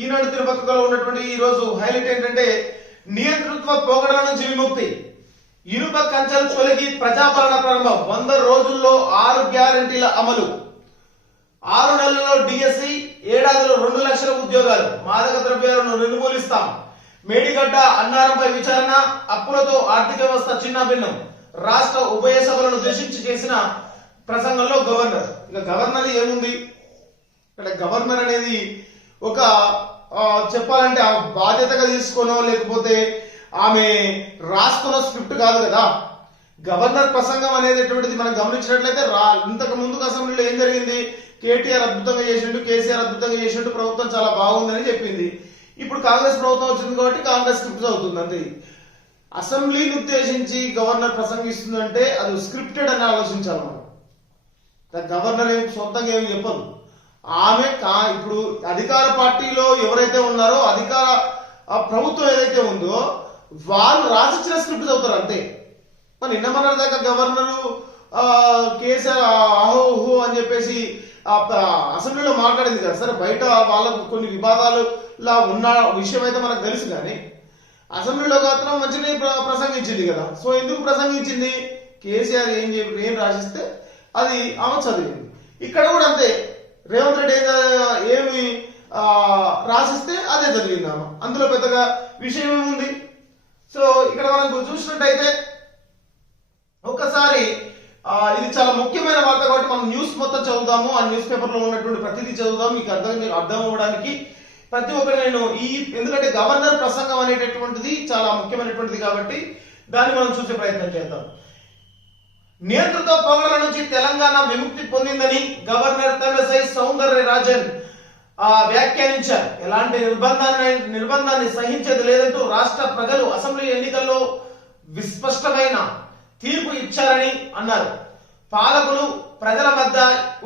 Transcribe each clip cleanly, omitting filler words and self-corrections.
ఈనాడు తిరుపతిలో ఉన్నటువంటి ఈ రోజు హైలైట్ ఏంటంటే నియంతృత్వ పోకడల నుంచి విముక్తి, ఇనుప కంచెలు తొలగి ప్రజాపాలన ప్రారంభం, 100 రోజుల్లో 6 గ్యారంటీల అమలు, 6 నెలల్లో డిఎస్సి, ఏడాదిలో 2 లక్షల ఉద్యోగాలు, మాదక ద్రవ్యాలను నిర్మూలిస్తాం, మేడిగడ్డ అన్నారంపై విచారణ, అప్పులతో ఆర్థిక వ్యవస్థ చిన్నాభిన్నం, రాష్ట్ర ఉభయ సభలను ఉద్దేశించి చేసిన ప్రసంగంలో గవర్నర్. ఇక గవర్నర్ ఏముంది అంటే గవర్నర్ అనేది ఒక చెప్పాలంటే ఆ బాధ్యతగా తీసుకోనో లేకపోతే ఆమె రాసుకున్న స్క్రిప్ట్ కాదు కదా. గవర్నర్ ప్రసంగం అనేటటువంటిది మనం గమనించినట్లయితే ఇంతకు ముందు అసెంబ్లీలో ఏం జరిగింది, కేటీఆర్ అద్భుతంగా చేసిండు, కేసీఆర్ అద్భుతంగా చేసిండు, ప్రభుత్వం చాలా బాగుందని చెప్పింది. ఇప్పుడు కాంగ్రెస్ ప్రభుత్వం వచ్చింది కాబట్టి కాంగ్రెస్ స్క్రిప్ట్ అవుతుంది అంతే. అసెంబ్లీని ఉద్దేశించి గవర్నర్ ప్రసంగిస్తుందంటే అది స్క్రిప్టెడ్ అని ఆలోచించాలి మనం. గవర్నర్ ఏం సొంతంగా ఏమి చెప్పదు. ఆమె ఇప్పుడు అధికార పార్టీలో ఎవరైతే ఉన్నారో అధికార ప్రభుత్వం ఏదైతే ఉందో వాళ్ళు రాసిచ్చిన స్క్రిప్ట్ చదువుతారు అంతే. మరి నిన్న మన దాకా గవర్నరు కేసీఆర్ అహోహో అని చెప్పేసి అసెంబ్లీలో మాట్లాడింది కదా. సరే బయట వాళ్ళకు కొన్ని వివాదాలులా ఉన్న విషయం అయితే మనకు తెలుసు, కానీ అసెంబ్లీలో మాత్రం మంచిగా ప్రసంగించింది కదా. సో ఎందుకు ప్రసంగించింది, కేసీఆర్ ఏం రాసిస్తే అది ఆమె చదివింది. ఇక్కడ కూడా అంతే, రేవంత్ రెడ్డి ఏమి రాసిస్తే అదే చదివింది ఆమె. అందులో పెద్దగా విషయం ఏముంది. సో ఇక్కడ మనం చూసినట్టయితే ఒక్కసారి ఇది చాలా ముఖ్యమైన వార్త కాబట్టి మనం న్యూస్ మొత్తం చదువుదాము. ఆ న్యూస్ పేపర్ లో ఉన్నటువంటి ప్రతిదీ చదువుదాం, మీకు అర్థం అవ్వడానికి ప్రతి ఒక్కరు నేను ఎందుకంటే గవర్నర్ ప్రసంగం అనేటటువంటిది చాలా ముఖ్యమైనటువంటిది కాబట్టి దాన్ని మనం చూసే ప్రయత్నం చేద్దాం. నియంతృత్వ పోకడల నుంచి తెలంగాణ విముక్తి పొందిందని గవర్నర్ తమిళసై సౌందరరాజన్ వ్యాఖ్యానించారు. ఎలాంటి నిర్బంధాన్ని సహించేది లేదంటూ రాష్ట్ర ప్రజలు అసెంబ్లీ ఎన్నికల్లో విస్పష్టమైన తీర్పు ఇచ్చారని అన్నారు. పాలకులు ప్రజల మధ్య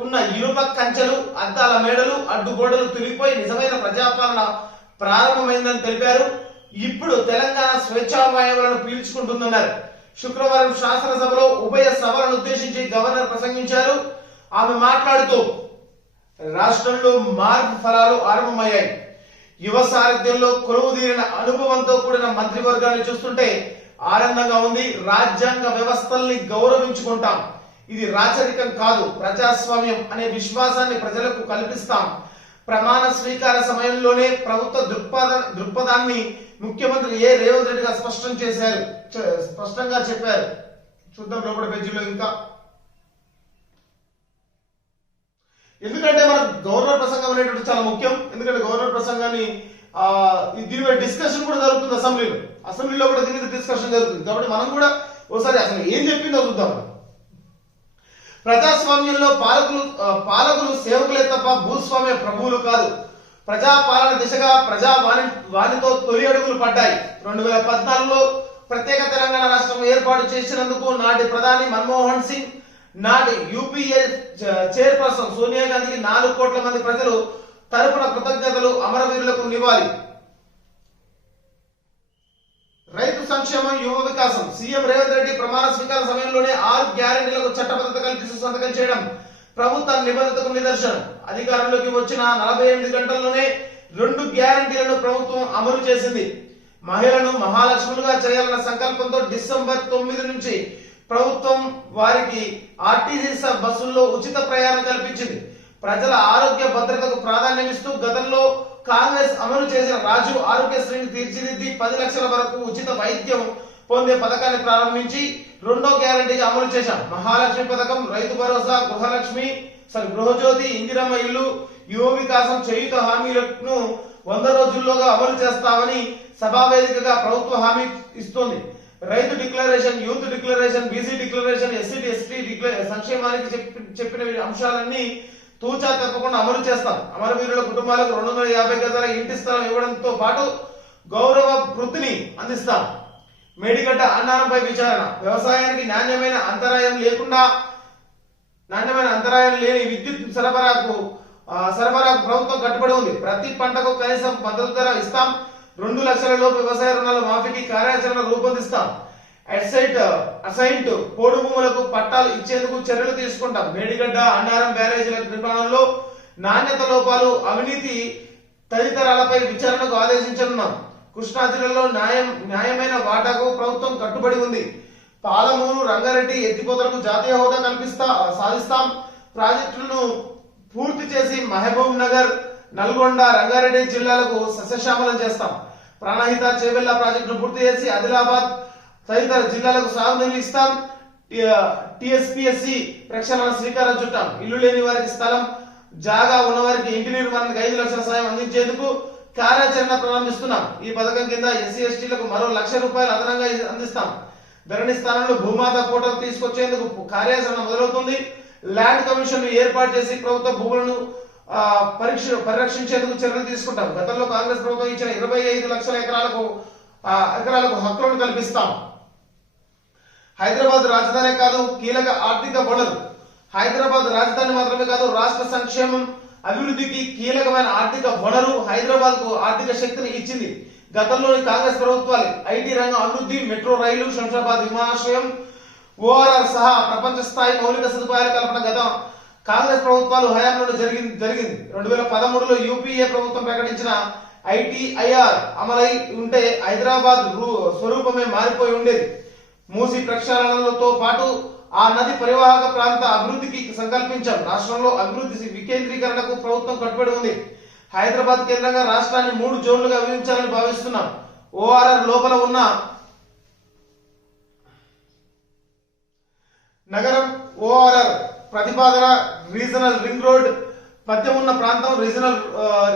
ఉన్న ఇనుప కంచెలు, అద్దాల మేడలు, అడ్డుగోడలు తొలగిపోయి నిజమైన ప్రజాపాలన ప్రారంభమైందని తెలిపారు. ఇప్పుడు తెలంగాణ స్వేచ్ఛావాయువులను పీల్చుకుంటుందన్నారు. శుక్రవారం శాసనసభలో ఉభయ సభలను ఉద్దేశించి గవర్నర్ ప్రసంగించారు. ఆమె మాట్లాడుతూ రాష్ట్రంలో మార్పు ఫలాలు ఆరంభమయ్యాయి. యువ సారథ్యంలో కొలువుదీరిన అనుభవంతో కూడిన మంత్రివర్గాన్ని చూస్తుంటే ఆనందంగా ఉంది. రాజ్యాంగ వ్యవస్థల్ని గౌరవించుకుంటాం. ఇది రాచరికం కాదు, ప్రజాస్వామ్యం అనే విశ్వాసాన్ని ప్రజలకు కల్పిస్తాం. ప్రమాణ స్వీకార సమయంలోనే ప్రభుత్వ దృక్పథాన్ని ముఖ్యమంత్రి రేవంత్ రెడ్డి గారు స్పష్టంగా చెప్పారు. చూద్దాం లోపల పేజీలో. ఇంకా ఎందుకంటే మన గవర్నర్ ప్రసంగం అనేటువంటి చాలా ముఖ్యం. ఎందుకంటే గవర్నర్ ప్రసంగాన్ని దీని మీద డిస్కషన్ కూడా జరుగుతుంది అసెంబ్లీలో కూడా దీని మీద డిస్కషన్ జరుగుతుంది. కాబట్టి మనం కూడా ఒకసారి అసలు ఏం చెప్పిందో చూద్దాం. ప్రజాస్వామ్యంలో పాలకులు సేవకులే తప్ప భూస్వామ్య ప్రభువులు కాదు. ప్రజాపాలన దిశగా వాణితో తొలి అడుగులు పడ్డాయి. 2014లో ప్రత్యేక తెలంగాణ రాష్ట్రం ఏర్పాటు చేసినందుకు నాటి ప్రధాని మన్మోహన్ సింగ్, నాటి యూపీఏ చైర్పర్సన్ సోనియా గాంధీకి 4 కోట్ల మంది ప్రజలు తరపున కృతజ్ఞతలు, అమరవీరులకు నివాళి. రైతు సంక్షేమం, యువ వికాసం. సీఎం రేవంత్ రెడ్డి ప్రమాణ స్వీకార సమయంలోనే 6 గ్యారెంటీలకు చట్టబద్ధత కల్పిస్తూ సంతకం చేయడం ప్రభుత్వ నిబద్ధతకు నిదర్శనం. అధికారంలోకి వచ్చిన 48 గంటల్లోనే 2 గ్యారెంటీలను ప్రభుత్వం అమలు చేసింది. మహిళలను మహాలక్ష్ములుగా చేయాలన్న సంకల్పంతో డిసెంబర్ 9 నుంచి ప్రభుత్వం వారికి ఆర్టీసీ బస్సుల్లో ఉచిత ప్రయాణం కల్పించింది. ప్రజల ఆరోగ్య భద్రతకు ప్రాధాన్యమిస్తూ గతంలో కాంగ్రెస్ అమలు చేసిన రాజు ఆరోగ్యశ్రీని తీర్చిదిద్ది 10 లక్షల వరకు ఉచిత వైద్యం పొందే పథకాన్ని ప్రారంభించి 2వ గ్యారెంటీగా అమలు చేశాం. మహాలక్ష్మి పథకం, రైతు భరోసా, గృహజ్యోతి, ఇందిరమ్మ ఇల్లు, యువ వికాసం, చేయుత హామీలను 100 రోజుల్లోగా అమలు చేస్తామని సభావేదికగా ప్రభుత్వ హామీ ఇస్తోంది. రైతు declaration, youth declaration, BC declaration, SC సంక్షేమానికి చెప్పిన అంశాలన్నీ తూచా తప్పకుండా అమలు చేస్తాం. అమరవీరుల కుటుంబాలకు 250 గజాల ఇంటి స్థలం ఇవ్వడంతో పాటు గౌరవ వృత్తిని అందిస్తాం. మేడిగడ్డ అన్నారంపై విచారణ. వ్యవసాయానికి నాణ్యమైన అంతరాయం లేని విద్యుత్ సరఫరాకు ప్రభుత్వం కట్టుబడి ఉంది. ప్రతి పంటకు కనీసం మద్దతు ధర ఇస్తాం. 2 లక్షల లోపు వ్యవసాయ రుణాల మాఫీకి కార్యాచరణ రూపొందిస్తాం. అసైన్డ్ పోడు భూములకు పట్టాలు ఇచ్చేందుకు చర్యలు తీసుకుంటాం. మేడిగడ్డ అన్నారం బ్యారేజీల నిర్మాణంలో నాణ్యత లోపాలు, అవినీతి తదితరాలపై విచారణకు ఆదేశించనున్నాం. కృష్ణా జిల్లాలో న్యాయమైన వాటాకు ప్రభుత్వం కట్టుబడి ఉంది. పాలమూరు రంగారెడ్డి ఎత్తిపోతలకు జాతీయ హోదా సాధిస్తాం. ప్రాజెక్టులను పూర్తి చేసి మహబూబ్ నగర్, నల్గొండ, రంగారెడ్డి జిల్లాలకు సస్యశ్యామలం చేస్తాం. ప్రాణహిత చేవెళ్ల ప్రాజెక్టును పూర్తి చేసి ఆదిలాబాద్ తదితర జిల్లాలకు సాగునీరు ఇస్తాం. టిఎస్పిఎస్సి ప్రక్షాళన శ్రీకారం చుట్టాం. ఇల్లు లేని వారికి స్థలం, జాగా ఉన్నవారికి ఇంటి నిర్మాణానికి 5 లక్షల సాయం అందించేందుకు కార్యాచరణ ప్రారంభిస్తున్నాం. ఈ పథకం కింద ఎస్సీ ఎస్టీలకు మరో ₹1,00,000 అదనంగా అందిస్తాం. ధరణి స్థానంలో భూమాత పోర్టల్ తీసుకొచ్చేందుకు కార్యాచరణ మొదలవుతుంది. ల్యాండ్ కమిషన్ ఏర్పాటు చేసి ప్రభుత్వ భూములను పరిరక్షించేందుకు చర్యలు తీసుకుంటాం. గతంలో కాంగ్రెస్ ప్రభుత్వం ఇచ్చిన 25 లక్షల ఎకరాలకు హక్కులను కల్పిస్తాం. హైదరాబాద్ రాజధాని కాదు, కీలక ఆర్థిక వనరు. హైదరాబాద్ రాజధాని మాత్రమే కాదు, రాష్ట్ర సంక్షేమం అభివృద్ధికి కీలకమైన ఆర్థిక వనరు. హైదరాబాద్ కు ఆర్థిక శక్తిని ఇచ్చింది గతంలోని కాంగ్రెస్ ప్రభుత్వాలు. ఐటీ రంగం అభివృద్ధి, మెట్రో రైలు, శంషాబాద్ విమానాశ్రయం, ఓఆర్ఆర్ సహా ప్రపంచ స్థాయి మౌలిక సదుపాయాల కల్పన గత కాంగ్రెస్ ప్రభుత్వాలు హయాంలో జరిగింది. 2013లో యూపీఏ ప్రభుత్వం ప్రకటించిన ఐటీఐఆర్ అమలై ఉంటే హైదరాబాద్ స్వరూపమే మారిపోయి ఉండేది. మూసీ ప్రక్షాళనలతో పాటు ఆ నది పరివాహక ప్రాంత అభివృద్ధికి సంకల్పించాం. రాష్ట్రంలో అభివృద్ధి వికేంద్రీకరణకు ప్రభుత్వం కట్టుబడి ఉంది. హైదరాబాద్ కేంద్రంగా రాష్ట్రాన్ని 3 జోన్లుగా విభజించాలని భావిస్తున్నాం. ఓఆర్ఆర్ లోపల ఉన్న నగరం ఓఆర్ఆర్ ప్రతిపాదన రీజనల్ రింగ్ రోడ్, మధ్య ఉన్న ప్రాంతం రీజనల్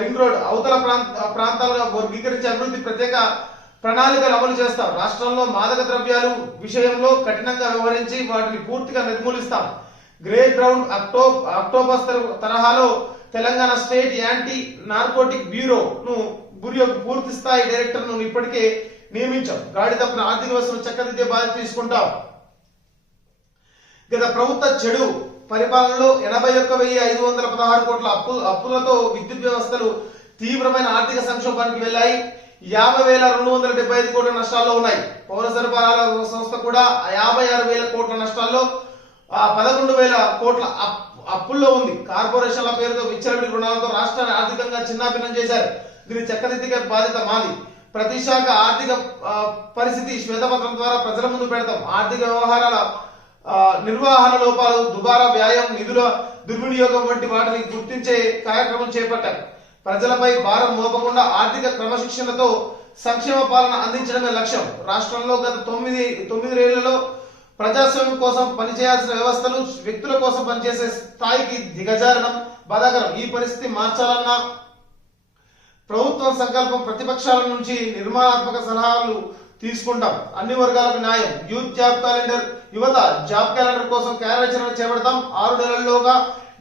రింగ్ రోడ్, అవతల ప్రాంతాలుగా వర్గీకరించి అభివృద్ధి ప్రత్యేక ప్రణాళికలు అమలు చేస్తాం. రాష్ట్రంలో మాదక ద్రవ్యాలు విషయంలో కఠినంగా వ్యవహరించి వాటిని పూర్తిగా నిర్మూలిస్తాం. గ్రే గ్రౌండ్ అక్టోబస్ తరహాలో తెలంగాణ స్టేట్ యాంటీ నార్కోటిక్ బ్యూరోను పూర్తి స్థాయి డైరెక్టర్ ను ఇప్పటికే నియమించాం. గాడి తప్పిన ఆర్థిక వ్యవస్థను చక్కదిద్దే బాధ్యత తీసుకుంటాం. గత ప్రభుత్వ చెడు పరిపాలనలో 81,516 కోట్ల అప్పులతో విద్యుత్ వ్యవస్థలు తీవ్రమైన ఆర్థిక సంక్షోభానికి వెళ్లాయి. 50,275 కోట్ల నష్టాల్లో ఉన్నాయి. పౌర సరఫరాల సంస్థ కూడా 56,000 కోట్ల నష్టాల్లో 11,000 కోట్ల అప్పుల్లో ఉంది. కార్పొరేషన్ల పేరుతో విచ్చలవిడి రుణాలతో రాష్ట్రాన్ని ఆర్థికంగా చిన్నాభిన్నం చేశారు. దీన్ని చక్కదిద్దే బాధ్యత మాది. ప్రతి శాఖ ఆర్థిక పరిస్థితి శ్వేతపత్రం ద్వారా ప్రజల ముందు పెడతాం. ఆర్థిక వ్యవహారాల నిర్వహణ లోపాలు, దుబారా వ్యాయం, నిధుల దుర్వినియోగం వంటి వాటిని గుర్తించే కార్యక్రమం చేపట్టారు. ప్రజలపై భారం మోపకుండా ఆర్థిక క్రమశిక్షణతో సంక్షేమ పాలన అందించడమే లక్ష్యం. రాష్ట్రంలో గత 9 ఏళ్లలో ప్రజాస్వామ్యం కోసం పనిచేయాల్సిన వ్యవస్థలు వ్యక్తుల కోసం పనిచేసే స్థాయికి దిగజారడం బాధాకరం. ఈ పరిస్థితి మార్చాలన్న ప్రభుత్వం సంకల్పం. ప్రతిపక్షాల నుంచి నిర్మాణాత్మక సలహాలు తీసుకుంటాం. అన్ని వర్గాలకు న్యాయం. యూత్ జాబ్ క్యాలెండర్, యువత జాబ్ క్యాలెండర్ కోసం కార్యాచరణ చేపడతాం. 6 నెలల్లోగా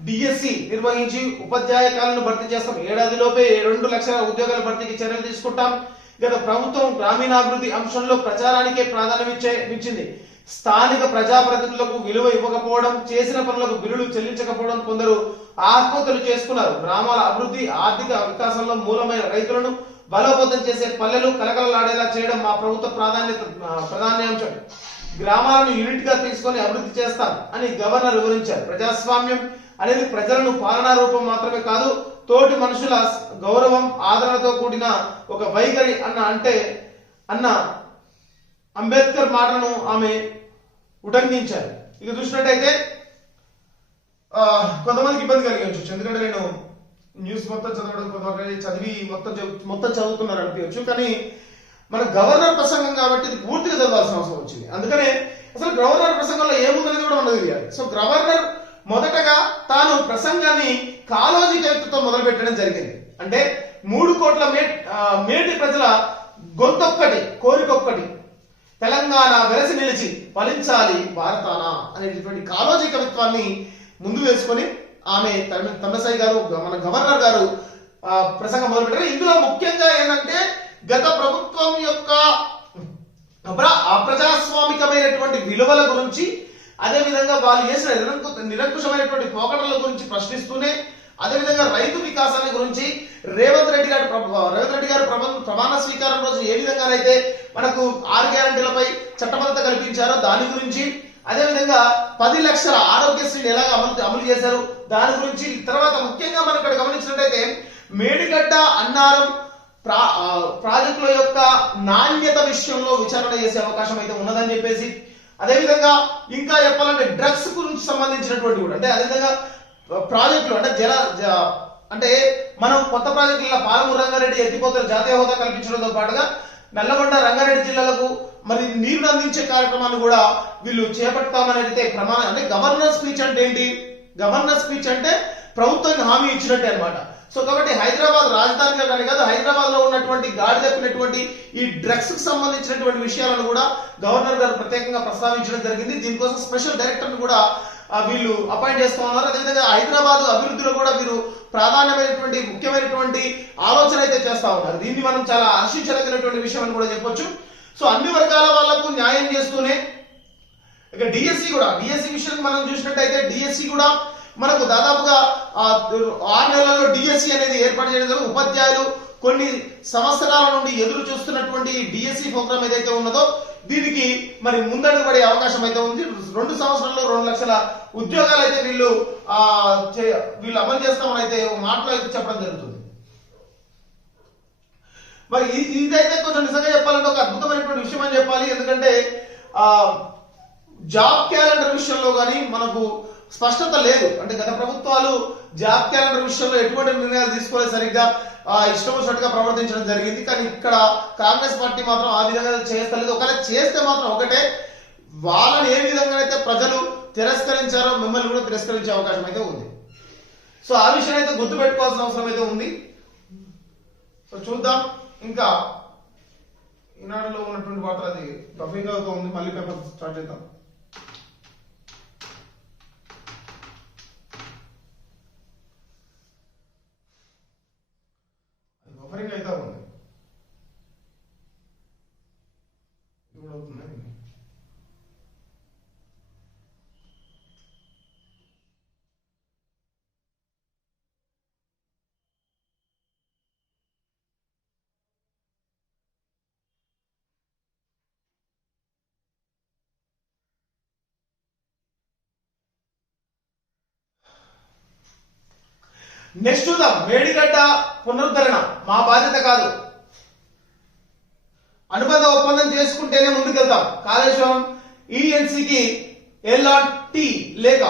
డిఎస్సి నిర్వహించి ఉపాధ్యాయకాలను భర్తీ చేస్తాం. ఏడాదిలోపే 2 లక్షల ఉద్యోగాల భర్తీకి చర్యలు తీసుకుంటాం. గత ప్రభుత్వం గ్రామీణాభివృద్ధి అంశంలో ప్రచారానికే ప్రాధాన్యమిచ్చింది. స్థానిక ప్రజాప్రతినిధులకు విలువ ఇవ్వకపోవడం, చేసిన పనులకు బిల్లులు చెల్లించకపోవడం, కొందరు ఆత్మహత్యలు చేసుకున్నారు. గ్రామాల అభివృద్ధి, ఆర్థిక వికాసంలో మూలమైన రైతులను బలోపేతం చేసే పల్లెలు కలకలలాడేలా చేయడం మా ప్రభుత్వ ప్రాధాన్యాంశం. గ్రామాలను యూనిట్ గా తీసుకొని అభివృద్ధి చేస్తాం అని గవర్నర్ వివరించారు. ప్రజాస్వామ్యం అనేది ప్రజలను పాలనా రూపం మాత్రమే కాదు, తోటి మనుషుల గౌరవం, ఆదరణతో కూడిన ఒక వైఖరి అన్న అంబేద్కర్ మాటను ఆమె ఉటంకించారు. ఇక చూసినట్టయితే కొంతమందికి ఇబ్బంది కలిగి ఉండొచ్చు. ఎందుకంటే నేను న్యూస్ మొత్తం చదవడం, కొంతమంది చదివి మొత్తం చదువుతున్నారు అనిపించచ్చు. కానీ మన గవర్నర్ ప్రసంగం కాబట్టి ఇది పూర్తిగా చదవాల్సిన అవసరం వచ్చింది. అందుకనే అసలు గవర్నర్ ప్రసంగంలో ఏముందనేది కూడా మనకు తెలియాలి. సో గవర్నర్ మొదటగా తాను ప్రసంగాన్ని కాలోజీ కవితతో మొదలు పెట్టడం జరిగింది. అంటే 3 కోట్ల మేటి ప్రజల గొంతొక్కటి, కోరికొక్కటి, తెలంగాణ వెలసి నిలిచి ఫలించాలి భారతాన అనేటటువంటి కాలోజీ కవిత్వాన్ని ముందు వేసుకొని ఆమె తమిళసై గారు, మన గవర్నర్ గారు ప్రసంగం మొదలుపెట్టారు. ఇందులో ముఖ్యంగా ఏంటంటే గత ప్రభుత్వం యొక్క అప్రజాస్వామికమైనటువంటి విలువల గురించి, అదేవిధంగా వాళ్ళు చేసిన నిరంకుశమైనటువంటి పోకడల గురించి ప్రశ్నిస్తూనే, అదేవిధంగా రైతు వికాసాన్ని గురించి రేవంత్ రెడ్డి గారు ప్రమాణ స్వీకారం రోజు ఏ విధంగానైతే మనకు 6 గ్యారంటీలపై చట్టబద్ధత కల్పించారో దాని గురించి, అదేవిధంగా 10 లక్షల ఆరోగ్యశ్రీని ఎలా అమలు చేశారు దాని గురించి, తర్వాత ముఖ్యంగా మనం ఇక్కడ గమనించినట్టయితే మేడిగడ్డ అన్నారం ప్రాజెక్టుల యొక్క నాణ్యత విషయంలో విచారణ చేసే అవకాశం అయితే ఉన్నదని చెప్పేసి, అదేవిధంగా ఇంకా చెప్పాలంటే డ్రగ్స్ గురించి సంబంధించినటువంటి కూడా, అంటే అదేవిధంగా ప్రాజెక్టులు అంటే అంటే మనం కొత్త ప్రాజెక్టుల పాలమూరు రంగారెడ్డి ఎత్తిపోతల జాతీయ హోదా కల్పించడంతో పాటుగా నల్లగొండ రంగారెడ్డి జిల్లాలకు మరి నీరు అందించే కార్యక్రమాన్ని కూడా వీళ్ళు చేపడతామని అయితే అంటే గవర్నర్ స్పీచ్ అంటే ఏంటి? గవర్నర్ స్పీచ్ అంటే ప్రభుత్వానికి హామీ ఇచ్చినట్టే అనమాట. సో కాబట్టి హైదరాబాద్ రాజధానిగా కానీ కాదు, హైదరాబాద్ లో ఉన్నటువంటి గాడి తప్పినటువంటి ఈ డ్రగ్స్ కు సంబంధించినటువంటి విషయాలను కూడా గవర్నర్ గారు ప్రత్యేకంగా ప్రస్తావించడం జరిగింది. దీనికోసం స్పెషల్ డైరెక్టర్ ను కూడా వీళ్ళు అపాయింట్ చేస్తూ ఉన్నారు. అదేవిధంగా హైదరాబాద్ అభివృద్ధిలో కూడా వీరు ప్రాధాన్యమైనటువంటి ముఖ్యమైనటువంటి ఆలోచన అయితే చేస్తా ఉన్నారు. దీన్ని మనం చాలా హర్షించదగినటువంటి విషయం అని కూడా చెప్పొచ్చు. సో అన్ని వర్గాల వాళ్లకు న్యాయం చేస్తూనే ఇక డిఎస్సి విషయం మనం చూసినట్టయితే డిఎస్సి కూడా మనకు దాదాపుగా 6 నెలల్లో డిఎస్సి అనేది ఏర్పాటు చేయడం. ఉపాధ్యాయులు కొన్ని సంవత్సరాల నుండి ఎదురు చూస్తున్నటువంటి డిఎస్సి ప్రోగ్రామ్ ఏదైతే ఉన్నదో దీనికి మరి ముందడుగు పడే అవకాశం అయితే ఉంది. 2 సంవత్సరాల్లో 2 లక్షల ఉద్యోగాలు అయితే వీళ్ళు అమలు చేస్తామని అయితే మాటలు అయితే చెప్పడం జరుగుతుంది. మరి ఇదైతే కొంచెం నిజంగా చెప్పాలంటే ఒక అద్భుతమైనటువంటి విషయం అని చెప్పాలి. ఎందుకంటే జాబ్ క్యాలెండర్ విషయంలో కానీ మనకు స్పష్టత లేదు. అంటే గత ప్రభుత్వాలు జాబ్ క్యాలెండర్ విషయంలో ఎటువంటి నిర్ణయాలు తీసుకోలేదు, సరిగ్గా ఇష్టం వచ్చినట్టుగా ప్రవర్తించడం జరిగింది. కానీ ఇక్కడ కాంగ్రెస్ పార్టీ మాత్రం ఆ విధంగా చేస్తలేదు. ఒకవేళ చేస్తే మాత్రం ఒకటే, వాళ్ళని ఏ విధంగా అయితే ప్రజలు తిరస్కరించారో మిమ్మల్ని కూడా తిరస్కరించే అవకాశం అయితే ఉంది. సో ఆ విషయం అయితే గుర్తుపెట్టుకోవాల్సిన అవసరం అయితే ఉంది. సో చూద్దాం. ఇంకా ఈనాడులో ఉన్నటువంటి వార్త అది బఫింగ్ అవుతూ ఉంది. మళ్ళీ పేపర్ స్టార్ట్ చేద్దాం. బఫరింగ్ అయితే ఉంది. ఇప్పుడు అవుతుంది. నెక్స్ట్ చూద్దాం. మేడిగడ్డ పునరుద్ధరణ మా బాధ్యత కాదు, అనుబంధ ఒప్పందం చేసుకుంటేనే ముందుకెళ్తాం. కాళేశ్వరం ఈఎన్సీకి ఎల్ఆర్టీ లేక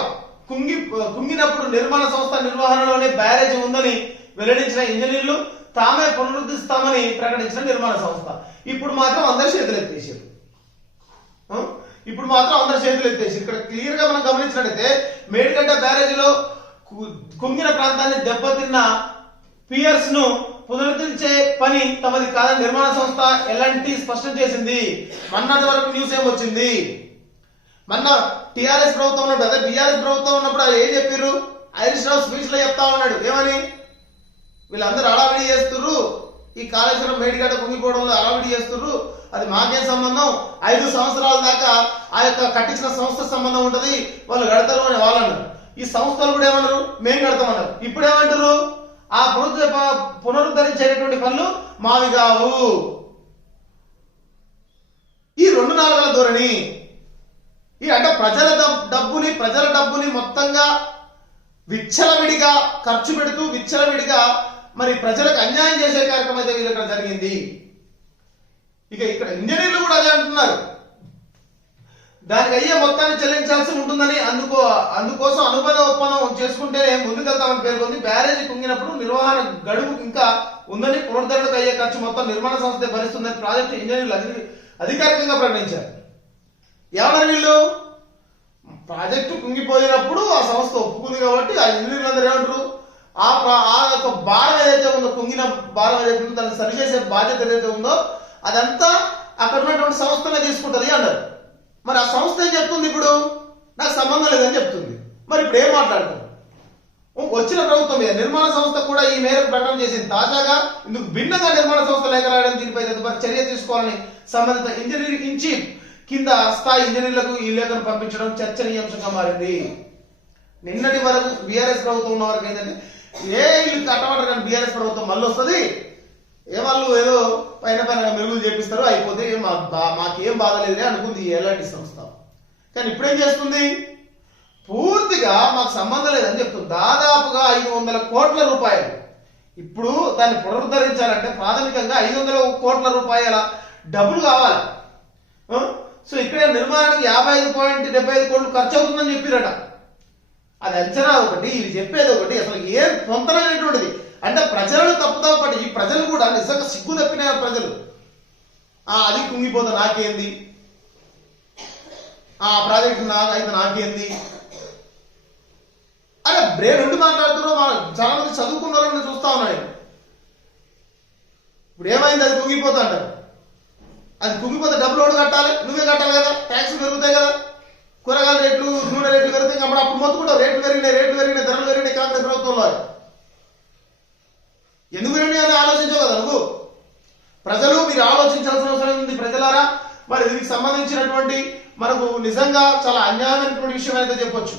కుంగినప్పుడు నిర్మాణ సంస్థ నిర్వహణలోనే బ్యారేజ్ ఉందని వెల్లడించిన ఇంజనీర్లు తామే పునరుద్ధరిస్తామని ప్రకటించిన నిర్మాణ సంస్థ ఇప్పుడు మాత్రం అందరు చేతులు ఎత్తేసారు. ఇక్కడ క్లియర్ గా మనం గమనించినట్లయితే మేడిగడ్డ బ్యారేజ్ లో కుంగిన ప్రాంతాన్ని దెబ్బతిన్న పియర్స్ ను పునరుద్ధరించే పని తమది కాదని నిర్మాణ సంస్థ ఎల్ఎన్టీ స్పష్టం చేసింది. మొన్నటి వరకు న్యూస్ ఏమొచ్చింది, మొన్న టిఆర్ఎస్ ప్రభుత్వం ఉన్నప్పుడు, అదే బిఆర్ఎస్ ప్రభుత్వం ఉన్నప్పుడు ఏం చెప్పారు? హరీష్ రావు స్పీచ్ లో చెప్తా ఉన్నాడు ఏమని, వీళ్ళందరూ అడావిడి చేస్తుర్రు, ఈ కాళేశ్వరం మేడిగడ్డ కుంగిపోవడంలో అడావిడి చేస్తుర్రు, అది మాకేం సంబంధం, 5 సంవత్సరాల దాకా ఆ యొక్క కట్టించిన సంస్థ సంబంధం ఉంటది, వాళ్ళు కడతారు అని వాళ్ళు అన్నారు. ఈ సంస్థలు కూడా ఏమన్నారు, మేము కడతామన్నారు. ఇప్పుడు ఏమంటారు, ఆ పునరుద్ధరించేటువంటి పనులు మావి కావు. ఈ 2 నాలుగుల ధోరణి, అంటే ప్రజల డబ్బుని మొత్తంగా విచ్చలవిడిగా ఖర్చు పెడుతూ విచ్చలవిడిగా మరి ప్రజలకు అన్యాయం చేసే కార్యక్రమం అయితే వీళ్ళక్కడ జరిగింది. ఇక ఇక్కడ ఇంజనీర్లు కూడా అదే అంటున్నారు, దానికి అయ్యే మొత్తాన్ని చెల్లించాల్సి ఉంటుందని, అందుకోసం అనుబంధ ఒప్పందం చేసుకుంటేనే ముందుకెళ్తామని పేర్కొంది. బ్యారేజీ కుంగినప్పుడు నిర్వహణ గడువు ఇంకా ఉందని, పునరుద్ధరణకు అయ్యే ఖర్చు మొత్తం నిర్మాణ సంస్థ భరిస్తుందని ప్రాజెక్టు ఇంజనీర్లు అధికారికంగా ప్రకటించారు. ఏమన్నారు వీళ్ళు, ప్రాజెక్టు కుంగిపోయినప్పుడు ఆ సంస్థ ఒప్పుకుంది కాబట్టి ఆ ఇంజనీర్లు అందరూ ఏమంటారు, ఆ యొక్క భారం ఏదైతే ఉందో, కుంగిన భారం ఏదైతే ఉందో దాన్ని సరిచేసే బాధ్యత ఏదైతే ఉందో అదంతా అక్కడ ఉన్నటువంటి సంస్థనే తీసుకుంటది అన్నారు. మరి ఆ సంస్థ ఏం చెప్తుంది, ఇప్పుడు నాకు సంబంధం లేదని చెప్తుంది. మరి ఇప్పుడు ఏం మాట్లాడుతుంది? వచ్చిన ప్రభుత్వం మీద నిర్మాణ సంస్థ కూడా ఈ మేరకు ప్రకటన చేసింది. తాజాగా ఇందుకు భిన్నంగా నిర్మాణ సంస్థ లేఖ రాయడం, దీనిపై చర్య తీసుకోవాలని సంబంధిత ఇంజనీరింగ్ ఇన్ చీఫ్ కింద స్థాయి ఇంజనీర్లకు ఈ లేఖను పంపించడం చర్చనీయాంశంగా మారింది. నిన్నటి వరకు బీఆర్ఎస్ ప్రభుత్వం ఉన్న వరకు ఏంటంటే ఇల్లు కట్టమంటారు, కానీ బీఆర్ఎస్ ప్రభుత్వం మళ్ళీ వస్తుంది, వాళ్ళు ఏదో పైన మెరుగులు చేపిస్తారు, అయిపోతే మాకేం బాధ లేదే అనుకుంది ఎలాంటి సంస్థ. కానీ ఇప్పుడేం చేస్తుంది, పూర్తిగా మాకు సంబంధం లేదని చెప్తుంది. దాదాపుగా 500 కోట్ల రూపాయలు ఇప్పుడు దాన్ని పునరుద్ధరించాలంటే ప్రాథమికంగా 500 కోట్ల రూపాయల డబ్బులు కావాలి. సో ఇక్కడ నిర్మాణానికి 55.75 కోట్లు ఖర్చు అవుతుందని చెప్పారట. అది అంచనా ఒకటి, ఇది చెప్పేది ఒకటి, అసలు ఏ పొంతనైనటువంటిది. అంటే ప్రజలను తప్పుదావ పట్టి ఈ ప్రజలు కూడా నిజంగా సిగ్గు తప్పిన ప్రజలు. అది కుంగిపోతే నాకేంది, ఆ ప్రాజెక్టు అయితే నాకేంది, అరే బ్రెయిన్ ఉండి మాట్లాడుతున్నావు. చాలా మంది చదువుకున్నారని చూస్తా ఉన్నాడు. ఇప్పుడు ఏమైంది, అది కుంగిపోతా అంటారు. అది కుంగిపోతే డబ్బులు ఓడి కట్టాలి, నువ్వే కట్టాలి కదా, ట్యాక్స్ పెరుగుతాయి కదా, కూరగాయల రేట్లు నూనె రేట్లు పెరుగుతాయి. అప్పుడు మొత్తుకుంటావు రేట్లు పెరిగినాయి ధరలు పెరిగినాయి కాంగ్రెస్ ప్రభుత్వంలో. ఎందుకు పెరిగినాయి అని ఆలోచించవు కదా నువ్వు. ప్రజలు మీరు ఆలోచించాల్సిన అవసరం ఉంది ప్రజలారా. మరి దీనికి సంబంధించినటువంటి మనకు నిజంగా చాలా అన్యాయమైనటువంటి విషయం అయితే చెప్పొచ్చు.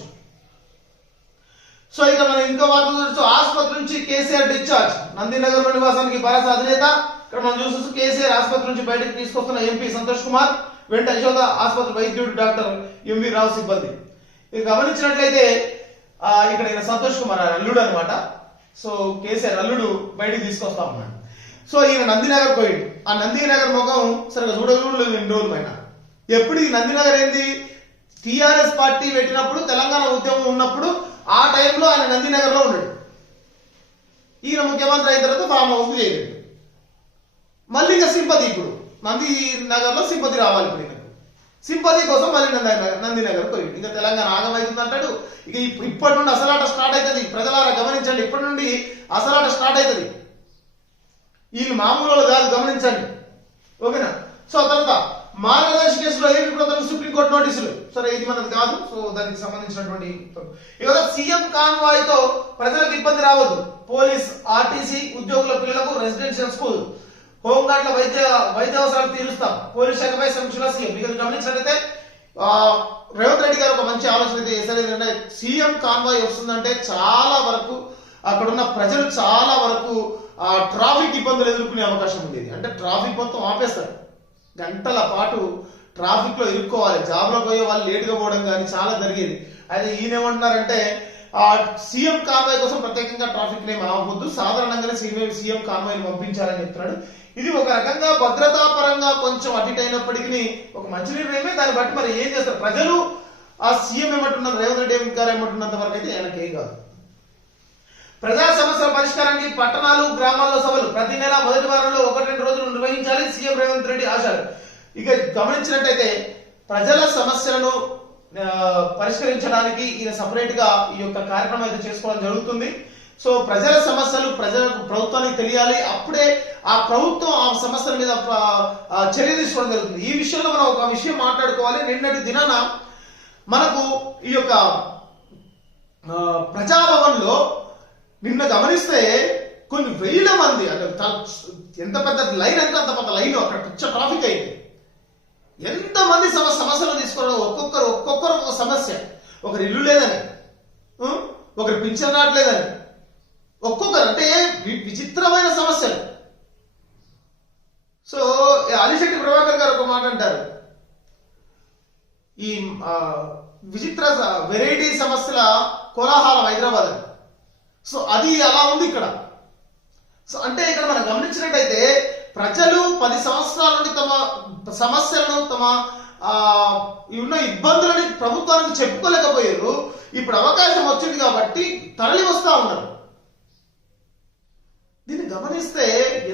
సో ఇక మనం ఇంకో వార్త చూడొచ్చు. ఆసుపత్రి నుంచి కేసీఆర్ డిశ్చార్జ్, నందినగర్ లో నివాసానికి భారత అధినేత. ఇక్కడ మనం చూసొచ్చు కేసీఆర్ ఆసుపత్రి నుంచి బయటకు తీసుకొస్తున్న ఎంపీ సంతోష్ కుమార్, వెంట యశోద ఆసుపత్రి వైద్యుడు డాక్టర్ ఎంవి రావు సిబ్బంది. ఇక గమనించినట్లయితే ఇక్కడ ఈయన సంతోష్ కుమార్ అల్లుడు అనమాట. సో కేసీఆర్ అల్లుడు బయటకు తీసుకొస్తా ఉన్నాడు. సో ఈయన నందినగర్ పోయిండు. ఆ నందినగర్ ముఖం సరిగా చూడలేదు 2 రోజులు పైన. ఎప్పుడు ఈ నందినగర్ ఏంది, టిఆర్ఎస్ పార్టీ పెట్టినప్పుడు తెలంగాణ ఉద్యమం ఉన్నప్పుడు ఆ టైంలో ఆయన నందినగర్ లో ఉన్నాడు. ఈయన ముఖ్యమంత్రి అయిన తర్వాత ఫామ్ హౌస్ చేయలేదు. మళ్ళీ ఇంకా సింపతి, ఇప్పుడు నందినగర్ లో సింపతి రావాలి. ఇప్పుడు ఈయనకు సింపతి కోసం మళ్ళీ నందినగర్ పోయింది. ఇంకా తెలంగాణ ఆగమవుతుంది అంటాడు. ఇక ఇప్పటి నుండి అసలాట స్టార్ట్ అవుతుంది. ప్రజలారా గమనించండి, ఇప్పటి నుండి అసలాట స్టార్ట్ అవుతుంది. వీళ్ళు మామూలు కాదు, గమనించండి, ఓకేనా. సో తర్వాత మార్గదర్శి కేసులో ఏపీ ప్రభుత్వం సుప్రీంకోర్టు నోటీసులు. సరే ఇది మనది కాదు, సో దానికి సంబంధించినటువంటి ఇక సీఎం కాన్వాయ్ తో ప్రజలకు ఇబ్బంది రావద్దు. పోలీస్, ఆర్టీసీ ఉద్యోగుల పిల్లలకు రెసిడెన్షియల్ స్కూల్, హోంగార్డుల వైద్య అవసరాలు తీరుస్తాం. పోలీస్ శాఖపై సమీక్షలో సీఎం. ఇక గమనించినట్లయితే రేవంత్ రెడ్డి గారు ఒక మంచి ఆలోచన అయితే చేశారు. ఏంటంటే సీఎం కాన్వాయ్ వస్తుందంటే చాలా వరకు అక్కడున్న ప్రజలు చాలా వరకు ట్రాఫిక్ ఇబ్బందులు ఎదుర్కొనే అవకాశం ఉండేది. అంటే ట్రాఫిక్ మొత్తం ఆపేస్తారు, గంటల పాటు ట్రాఫిక్ లో ఇరుక్కోవాలి. జాబ్ లో పోయే వాళ్ళు లేటుగా పోవడం కానీ చాలా జరిగేది. అయితే ఈయన ఏమంటున్నారంటే సీఎం కాన్వాయ్ కోసం ప్రత్యేకంగా ట్రాఫిక్ నేమ్ ఆపొద్దు, సాధారణంగానే సీఎం కాన్వాయ్ పంపించాలని చెప్తున్నాడు. ఇది ఒక రకంగా భద్రతా పరంగా కొంచెం అటు అయినప్పటికీ ఒక మంచి నిర్ణయమే. దాన్ని బట్టి మరి ఏం చేస్తారు ప్రజలు, ఆ సీఎం ఏమంటున్నారు, రేవంత్ రెడ్డి గారు ఏమంటున్నంత వరకు అయితే ఆయనకేం కాదు. ప్రజా సమస్యల పరిష్కారానికి పట్టణాలు గ్రామాల్లో సభలు ప్రతి నెల మొదటి వారంలో 1-2 రోజులు నిర్వహించాలి సీఎం రేవంత్ రెడ్డి ఆశాలు. ఇక గమనించినట్టయితే ప్రజల సమస్యలను పరిష్కరించడానికి ఈయన సపరేట్ గా ఈ యొక్క కార్యక్రమం అయితే చేసుకోవడం జరుగుతుంది. సో ప్రజల సమస్యలు ప్రభుత్వానికి తెలియాలి, అప్పుడే ఆ ప్రభుత్వం ఆ సమస్యల మీద చర్య తీసుకోవడం జరుగుతుంది. ఈ విషయంలో మనం ఒక విషయం మాట్లాడుకోవాలి. నిన్నటి దినాన మనకు ఈ యొక్క ప్రజాభవన్ లో నిన్న గమనిస్తే కొన్ని వేల మంది, అంటే ఎంత పెద్ద లైన్ అంటే అంత పెద్ద లైన్, అక్కడ పిచ్చ ట్రాఫిక్ అయింది. ఎంతమంది సమస్యలు తీసుకోవడం, ఒక్కొక్కరు ఒక సమస్య. ఒకరి ఇల్లు లేదని, ఒకరి పింఛన్ రావట్లేదని, ఒక్కొక్కరు అంటే విచిత్రమైన సమస్యలు. సో అలిశెట్టి ప్రభాకర్ గారు ఒక మాట అంటారు, ఈ విచిత్ర వెరైటీ సమస్యల కోలాహలం హైదరాబాద్ అని. సో అది అలా ఉంది ఇక్కడ. సో అంటే ఇక్కడ మనం గమనించినట్టయితే ప్రజలు 10 సంవత్సరాల నుండి తమ సమస్యలను, తమ ఉన్న ఇబ్బందులని ప్రభుత్వానికి చెప్పుకోలేకపోయారు. ఇప్పుడు అవకాశం వచ్చింది కాబట్టి తరలి వస్తా ఉన్నారు. దీన్ని గమనిస్తే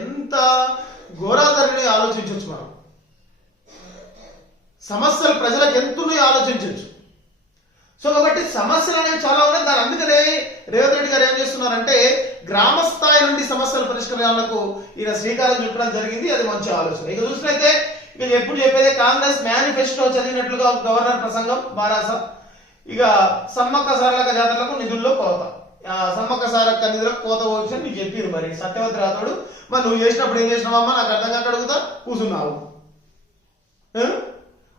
ఎంత ఘోరాధరిని ఆలోచించవచ్చు. మనం సమస్యలు ప్రజలకు ఎంతున్నాయో ఆలోచించవచ్చు. సో కాబట్టి సమస్యలు అనేవి చాలా ఉన్నాయి. దాని అందుకనే రేవంత్ రెడ్డి గారు ఏం చేస్తున్నారంటే గ్రామ స్థాయి నుండి సమస్యల పరిష్కారాలకు ఈయన శ్రీకారం చుట్టడం జరిగింది. అది మంచి ఆలోచన. ఇక చూసినట్లయితే ఇక ఎప్పుడు చెప్పేది కాంగ్రెస్ మేనిఫెస్టో చదివినట్లుగా గవర్నర్ ప్రసంగం బారాస. ఇక సమ్మక్క సారలక్క జాతరలకు నిధుల్లో కోత, సమ్మక్క సారక్క నిధులకు కోత వచ్చి నీకు చెప్పింది. మరి సత్యవతి రాథోడు, మరి నువ్వు చేసినప్పుడు ఏం చేసినావమ్మా నాకు అర్థం కాక అడుగుతా కూర్చున్నావు,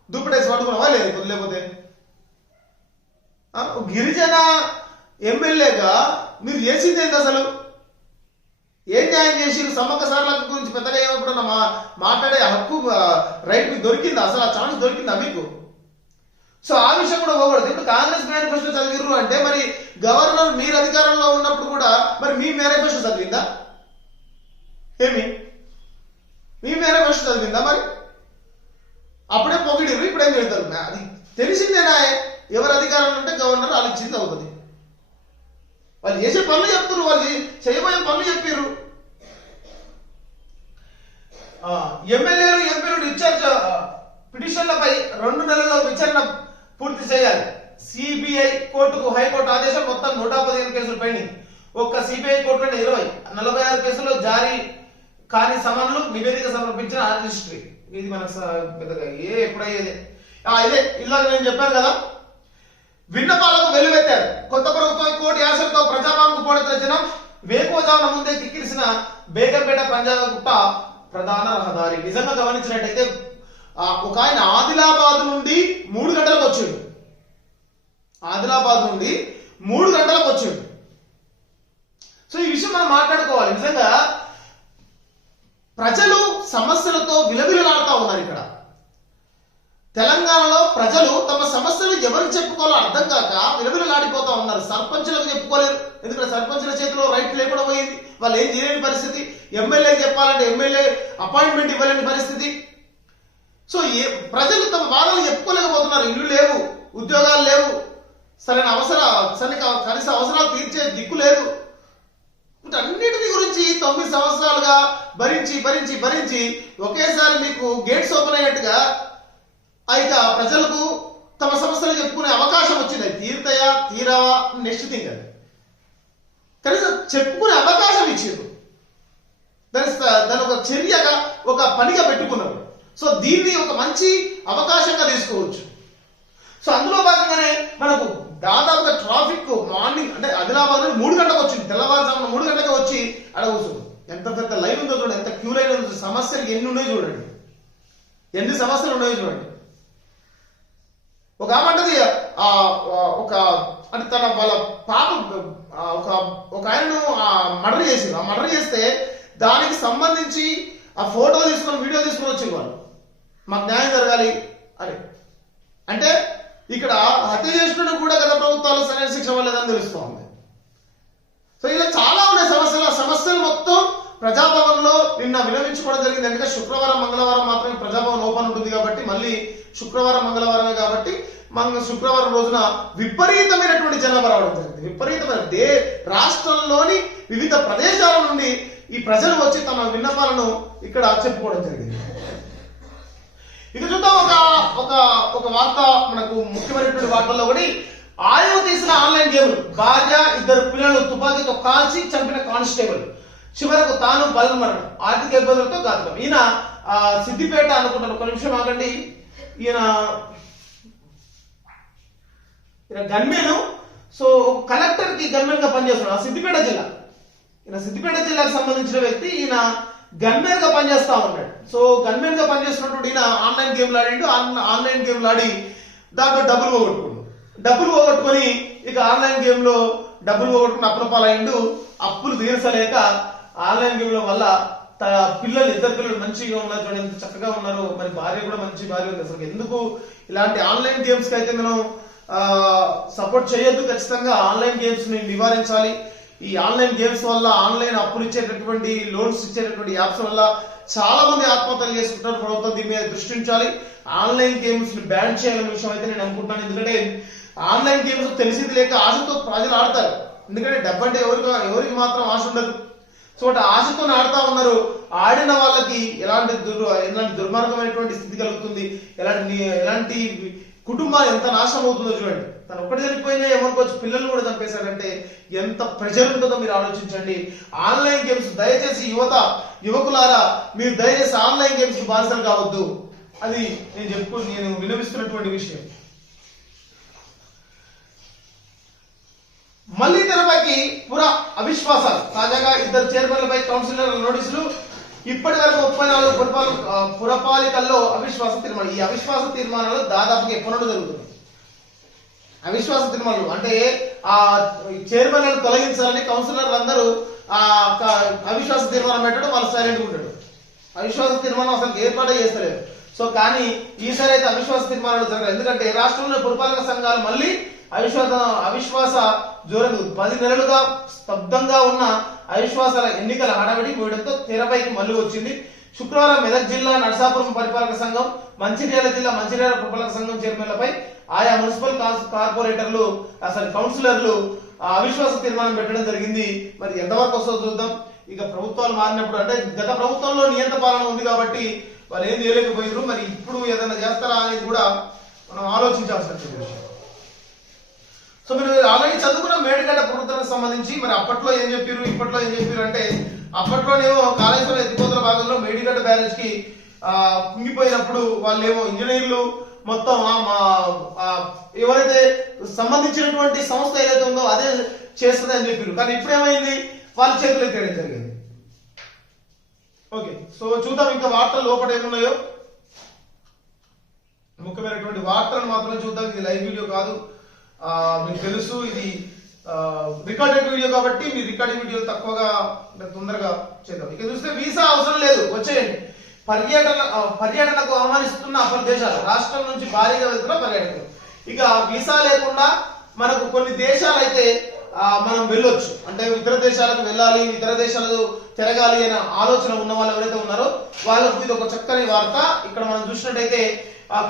దుప్పటేసి పడుకున్నావా లేదు, లేకపోతే గిరిజన ఎమ్మెల్యేగా మీరు చేసింది ఏంటి అసలు? ఏం న్యాయం చేసి సమ్మక్క సారలక్క గురించి పెద్దగా ఏమన్నా మాట్లాడే హక్కు రైట్ మీకు దొరికిందా? అసలు ఆ ఛాన్స్ దొరికిందా మీకు? సో ఆ విషయం కూడా పోకూడదు. ఇప్పుడు కాంగ్రెస్ మేనిఫెస్టో చదివిర్రు అంటే మరి గవర్నర్ మీరు అధికారంలో ఉన్నప్పుడు కూడా మరి మీ మేనిఫెస్టో చదివిందా? ఏమి మీ వేరే వర్షం చదివిందా మరి? అప్పుడే పొగిడిరు, ఇప్పుడేం పెడతారు? అది తెలిసిందేనా? ఎవరు అధికారం ఉంటే గవర్నర్ వాళ్ళు ఇచ్చింది అవుతుంది. వాళ్ళు చేసే పనులు చెప్తారు, వాళ్ళు చేయబోయే పనులు చెప్పారు. ఎమ్మెల్యేలు ఎంపీలు డిశ్చార్జ్ పిటిషన్లపై 2 నెలల్లో విచారణ పూర్తి చేయాలి. సిబిఐ కోర్టుకు హైకోర్టు ఆదేశం. మొత్తం 115 కేసులు పెండింగ్. ఒక్క సిబిఐ కోర్టులో 46 కేసుల్లో జారీ కాని సమన్లు, నివేదిక సమర్పించిన రిజిస్ట్రీ. ఇది మనకు పెద్దగా ఎప్పుడయ్యేది. ఇదే ఇలాగ నేను చెప్పాను కదా, విన్నపాలకు వెలువెత్తారు. కొత్త ప్రభుత్వం కోటి ఆశలతో ప్రజాభవన్కు పోడెత్తిన జనం. వేకోజామున ముందే కిక్కిరిసిన బేగంపేట పంజాగుట్ట ప్రధాన రహదారి. నిజంగా గమనించినట్టయితే ఒక ఆయన ఆదిలాబాద్ నుండి 3 గంటలకు వచ్చాడు. ఆదిలాబాద్ నుండి 3 గంటలకు వచ్చాడు. సో ఈ విషయం మనం మాట్లాడుకోవాలి. నిజంగా ప్రజలు సమస్యలతో విలవిలలాడుతూ ఉన్నారు. ఇక్కడ తెలంగాణలో ప్రజలు తమ సమస్యలు ఎవరికి చెప్పుకోవాలో అర్థం కాక విలవిలలాడిపోతా ఉన్నారు. సర్పంచులకు చెప్పుకోలేరు, ఎందుకంటే సర్పంచుల చేతిలో రైట్ లేకుండా పోయింది. వాళ్ళు ఏం చేయలేని పరిస్థితి. ఎమ్మెల్యేకి చెప్పాలంటే ఎమ్మెల్యే అపాయింట్మెంట్ ఇవ్వలేని పరిస్థితి. సో ప్రజలు తమ బాధలు చెప్పుకోలేకపోతున్నారు. ఇల్లు లేవు, ఉద్యోగాలు లేవు, కనీస అవసరాలు తీర్చే దిక్కు లేదు. అన్నిటిని గురించి 9 సంవత్సరాలుగా భరించి భరించి భరించి ఒకేసారి మీకు గేట్స్ ఓపెన్ అయినట్టుగా ఇక ప్రజలకు తమ సమస్యలు చెప్పుకునే అవకాశం వచ్చింది. తీరుతాయా తీరావా నెక్స్ట్ థింగ్. అది కనీసం చెప్పుకునే అవకాశం ఇచ్చారు. దాని ఒక చర్యగా ఒక పనిగా పెట్టుకున్నారు. సో దీన్ని ఒక మంచి అవకాశంగా తీసుకోవచ్చు. సో అందులో భాగంగానే మనకు దాదాపుగా ట్రాఫిక్ మార్నింగ్ అంటే ఆదిలాబాద్ నుండి 3 గంటలకు వచ్చింది. తెల్లవారుజామున 3 గంటలకు వచ్చి అక్కడ కూర్చుంది. ఎంత పెద్ద లైన్ ఉందో చూడండి, ఎంత క్యూ లైన్ ఉందో. సమస్యలు ఎన్ని ఉన్నాయో చూడండి, ఎన్ని సమస్యలు ఉన్నాయో చూడండి. ఒక ఆమంటది అంటే తన వాళ్ళ పాప ఒక ఆయనను మర్డర్ చేసింది. ఆ మర్డర్ చేస్తే దానికి సంబంధించి ఆ ఫోటో తీసుకొని వీడియో తీసుకొని వచ్చింది. వాళ్ళు మాకు న్యాయం జరగాలి అని. అంటే ఇక్కడ హత్య చేసినట్టు కూడా గత ప్రభుత్వాలు సరైన శిక్ష వల్లేదని తెలుస్తోంది. సో ఇలా చాలా ఉన్నాయి సమస్యలు. ఆ సమస్యలు మొత్తం ప్రజాభవన్లో నిన్న వినవించుకోవడం జరిగింది. ఎందుకంటే శుక్రవారం మంగళవారం మాత్రమే ప్రజాభవన్ ఓపెన్ ఉంటుంది కాబట్టి, మళ్ళీ శుక్రవారం మంగళవారమే కాబట్టి శుక్రవారం రోజున విపరీతమైనటువంటి జనాభా రావడం జరిగింది. విపరీతమైన రాష్ట్రంలోని వివిధ ప్రదేశాల నుండి ఈ ప్రజలు వచ్చి తమ విన్నపాలను ఇక్కడ చెప్పుకోవడం జరిగింది. ఇక చూద్దాం ఒక వార్త, మనకు ముఖ్యమైనటువంటి వార్తల్లో ఒకటి. ఆయువు తీసిన ఆన్లైన్ గేమ్లు. భార్య 2 పిల్లలు తుపాకీతో కాల్చి చంపిన కానిస్టేబుల్. చివరకు తాను బలమరణం. ఆర్థిక ఇబ్బందులతో ఘాతకం. ఈయన సిద్దిపేట అనుకుంటాను. ఒక నిమిషం ఆగండి. ఈయన గన్మెన్. సో కలెక్టర్ కి గన్మెన్ గా పనిచేస్తున్నాడు. సిద్దిపేట జిల్లా. ఈయన సిద్దిపేట జిల్లాకు సంబంధించిన వ్యక్తి. ఈయన గన్మెన్ గా పనిచేస్తా ఉన్నాడు. సో గన్మెన్ గా పనిచేస్తున్నటువంటి ఈయన ఆన్లైన్ గేమ్లు ఆడిండు. ఆన్లైన్ గేమ్లు ఆడి దాంట్లో డబ్బులు పోగొట్టుకొని ఇక ఆన్లైన్ గేమ్ లో డబ్బులు పోగొట్టుకుని అప్పుల పాలైండు. అప్పులు తీర్చలేక ఆన్లైన్ గేమ్ లో వల్ల పిల్లలు 2 పిల్లలు మంచిగా ఉన్నారు, చూడండి ఎంత చక్కగా ఉన్నారు. మరి భార్య కూడా మంచి భార్య ఉంది. అసలు ఎందుకు ఇలాంటి ఆన్లైన్ గేమ్స్ కి అయితే మనం సపోర్ట్ చేయొద్దు. ఖచ్చితంగా ఆన్లైన్ గేమ్స్ ని నివారించాలి. ఈ ఆన్లైన్ గేమ్స్ వల్ల ఆన్లైన్ అప్పులు ఇచ్చేటటువంటి లోన్స్ ఇచ్చేటటువంటి యాప్స్ వల్ల చాలా మంది ఆత్మహత్యలు చేసుకుంటారు. ప్రభుత్వం దీని మీద దృష్టి ఉంచాలి. ఆన్లైన్ గేమ్స్ ని బ్యాన్ చేయాలనే విషయం అయితే నేను అనుకుంటున్నాను. ఎందుకంటే ఆన్లైన్ గేమ్స్ తెలిసింది లేక ఆశతో ప్రజలు ఆడతారు. ఎందుకంటే డబ్బంటే ఎవరికి మాత్రం ఆశ ఉండదు. సో ఆశతో ఆడుతా ఉన్నారు. ఆడిన వాళ్ళకి ఎలాంటి దుర్మార్గమైనటువంటి స్థితి కలుగుతుంది, ఎలాంటి కుటుంబాలు ఎంత నాశనం అవుతుందో చూడండి. తను ఒక్కటి చనిపోయినా ఏమనుకోవచ్చు, పిల్లలు కూడా చంపేశారంటే ఎంత ప్రెషర్ ఉంటుందో మీరు ఆలోచించండి. ఆన్లైన్ గేమ్స్ దయచేసి యువకులారా మీరు దయచేసి ఆన్లైన్ గేమ్స్ బానిసలు కావద్దు. అది నేను వినవిస్తున్నటువంటి విషయం. మళ్లీ తెరపైకి అవిశ్వాసాలు. తాజాగా 2 చైర్మన్లపై కౌన్సిలర్ల నోటీసులు. ఇప్పటి వరకు 34 పురపాలికల్లో అవిశ్వాస తీర్మానం. ఈ అవిశ్వాస తీర్మానాలు దాదాపుగా ఎప్పటి జరుగుతుంది. అవిశ్వాస తీర్మానాలు అంటే ఆ చైర్మన్లను తొలగించాలని కౌన్సిలర్లు అందరూ అవిశ్వాస తీర్మానం పెట్టడం, వాళ్ళు సైలెంట్ ఉంటాడు. అవిశ్వాస తీర్మానం అసలు ఏర్పాటే చేస్తలేదు. సో కానీ ఈసారి అయితే అవిశ్వాస తీర్మానాలు జరగాలి. ఎందుకంటే రాష్ట్రంలో పురపాలక సంఘాలు మళ్ళీ అవిశ్వాస జోరందు 10 నెలలుగా స్తబ్దంగా ఉన్న అవిశ్వాసాల ఎన్నికల హడావిడి వీడంతో తెరపైకి మళ్లీ వచ్చింది. శుక్రవారం మెదక్ జిల్లా నర్సాపురం పరిపాలక సంఘం, మంచిర్యాల జిల్లా మంచిర్యాల పురపాలక సంఘం చైర్మన్లపై ఆయా మున్సిపల్ కార్పొరేటర్లు కౌన్సిలర్లు అవిశ్వాస తీర్మానం పెట్టడం జరిగింది. మరి ఎంతవరకు వస్తుందో చూద్దాం. ఇక ప్రభుత్వాలు మారినప్పుడు అంటే గత ప్రభుత్వంలో నియంత్ర పాలన ఉంది కాబట్టి వాళ్ళు ఏం చేయలేకపోయారు. మరి ఇప్పుడు ఏదైనా చేస్తారా అనేది కూడా మనం ఆలోచించాల్సిన విషయం. సో మీరు ఆల్రెడీ చదువుకున్న మేడిగడ్డ పునరుద్ధరణకు సంబంధించి మరి అప్పట్లో ఏం చెప్పారు, ఇప్పట్లో ఏం చెప్పారు అంటే అప్పట్లోనేమో కాళేశ్వరం ఎత్తిపోతల భాగంలో మేడిగడ్డ బ్యారేజ్ కి కుంగిపోయినప్పుడు వాళ్ళేమో ఇంజనీర్లు మొత్తం ఎవరైతే సంబంధించినటువంటి సంస్థ ఏదైతే ఉందో అదే చేస్తుంది అని చెప్పారు. కానీ ఇప్పుడు ఏమైంది, వాళ్ళ చేతులు ఎత్తేయడం జరిగింది. ఓకే, సో చూద్దాం ఇంకా వార్తలు లోపల ఏమున్నాయో. ముఖ్యమైనటువంటి వార్తలను మాత్రమే చూద్దాం. ఇది లైవ్ వీడియో కాదు, మీకు తెలుసు ఇది రికార్డెడ్ వీడియో కాబట్టి మీ రికార్డింగ్ వీడియోలు తక్కువగా తొందరగా చేద్దాం. ఇక చూస్తే వీసా అవసరం లేదు, వచ్చేయండి. పర్యటనకు ఆహ్వానిస్తున్న అపర దేశాలు, రాష్ట్రం నుంచి భారీగా వెళ్తున్న పర్యాటకులు. ఇక వీసా లేకుండా మనకు కొన్ని దేశాలు అయితే మనం వెళ్ళొచ్చు, అంటే ఇతర దేశాలకు వెళ్ళాలి, ఇతర దేశాలు తిరగాలి అనే ఆలోచన ఉన్న వాళ్ళు ఎవరైతే ఉన్నారో వాళ్ళకు ఇది ఒక చక్కని వార్త. ఇక్కడ మనం చూసినట్టయితే